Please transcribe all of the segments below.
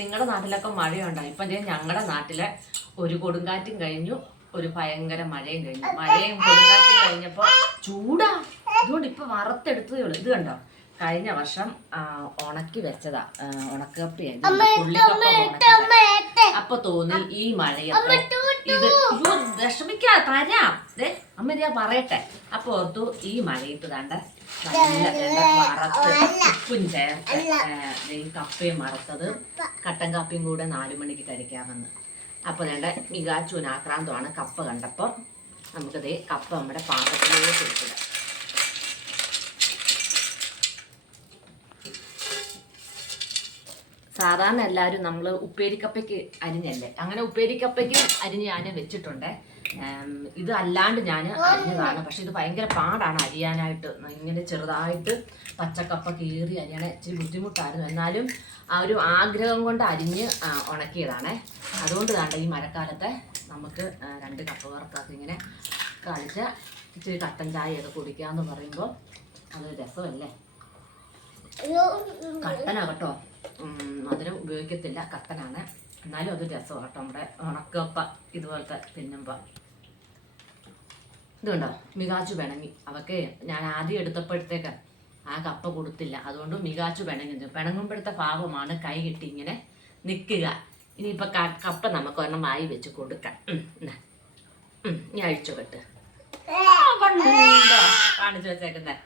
നിങ്ങളുടെ നാട്ടിലൊക്കെ മഴയുണ്ടായി. ഇപ്പം ഞങ്ങളുടെ നാട്ടിലെ ഒരു കൊടുങ്കാറ്റും കഴിഞ്ഞു, ഒരു ഭയങ്കര മഴയും കഴിഞ്ഞു. മഴയും കൊടുങ്കാറ്റും കഴിഞ്ഞപ്പോൾ ചൂടാ. അതുകൊണ്ട് ഇപ്പൊ വറുത്തെടുത്തതേ ഉള്ളൂ. ഇത് കണ്ടോ, കഴിഞ്ഞ വർഷം ഉണക്കി വെച്ചതാ, ഉണക്കപ്പിയായിരുന്നു. അപ്പൊ തോന്നി ഈ മഴയൊക്കെ ഇത് വിഷമിക്കാ തരാം. അമ്മ ഞാൻ പറയട്ടെ. അപ്പൊ ഓർത്തു ഈ മഴയിട്ട് കണ്ട നല്ല വറുത്ത് ഉപ്പും ചേർത്ത് ഈ കപ്പയും വറുത്തത് കട്ടൻ കാപ്പിയും കൂടെ 4 മണിക്ക് കഴിക്കാമെന്ന്. അപ്പൊ വേണ്ട മികാച്ചുവിന് ആക്രാന്തമാണ് കപ്പ കണ്ടപ്പോൾ. നമുക്കിതേ കപ്പ നമ്മുടെ പാത്രത്തിലേക്ക് ഇട്ടിടാം. സാധാരണ എല്ലാവരും നമ്മൾ ഉപ്പേരിക്കപ്പയ്ക്ക് അരിഞ്ഞല്ലേ, അങ്ങനെ ഉപ്പേരിക്കപ്പയ്ക്ക് അരിഞ്ഞ് ഞാൻ വെച്ചിട്ടുണ്ട്. ഇത് അല്ലാണ്ട് ഞാൻ അരിഞ്ഞതാണ്. പക്ഷെ ഇത് ഭയങ്കര പാടാണ് അരിയാനായിട്ട്. ഇങ്ങനെ ചെറുതായിട്ട് പച്ചക്കപ്പ കീറി അരിയണേ ഇച്ചിരി ബുദ്ധിമുട്ടായിരുന്നു. എന്നാലും ആ ഒരു ആഗ്രഹം കൊണ്ട് അരിഞ്ഞ് ഉണക്കിയതാണേ. അതുകൊണ്ട് വേണ്ട ഈ മഴക്കാലത്തെ നമുക്ക് 2 കപ്പ വറുത്തൊക്കെ ഇങ്ങനെ കളിച്ച ഇച്ചിരി കട്ടൻ ചായയൊക്കെ കുടിക്കാമെന്ന് പറയുമ്പോൾ അതൊരു രസമല്ലേ. കട്ടനാ കേട്ടോ, മധുരം ഉപയോഗിക്കത്തില്ല, കട്ടനാണ്. എന്നാലും അത് രസമാണ് കേട്ടോ. നമ്മുടെ ഉണക്കപ്പ ഇതുപോലത്തെ തിന്നുമ്പോൾ. ഇതുണ്ടോ, മികാച്ചു പിണങ്ങി. അവക്ക് ഞാൻ ആദ്യം എടുത്തപ്പോഴത്തേക്ക് ആ കപ്പ കൊടുത്തില്ല. അതുകൊണ്ട് മികാച്ചു പിണങ്ങി. പിണങ്ങുമ്പോഴത്തെ ഭാവമാണ് കൈ കിട്ടി ഇങ്ങനെ നിൽക്കുക. ഇനിയിപ്പോൾ കപ്പ നമുക്ക് ഒരെണ്ണം വായി വെച്ച് കൊടുക്കാം. ഇനി അഴിച്ചു കെട്ട് കാണിച്ചു വെച്ചേക്കുന്നേ.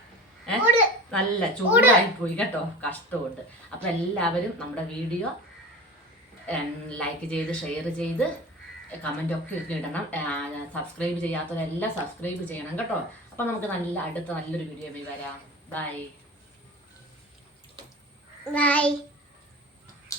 നല്ല ചൂടായി പോയി കേട്ടോ, കഷ്ടമുണ്ട്. അപ്പൊ എല്ലാവരും നമ്മുടെ വീഡിയോ ലൈക്ക് ചെയ്ത് ഷെയർ ചെയ്ത് കമന്റ് ഒക്കെ ഇടണം. സബ്സ്ക്രൈബ് ചെയ്യാത്തവരെല്ലാം സബ്സ്ക്രൈബ് ചെയ്യണം കേട്ടോ. അപ്പൊ നമുക്ക് അടുത്ത നല്ലൊരു വീഡിയോ വരാം. ബൈ.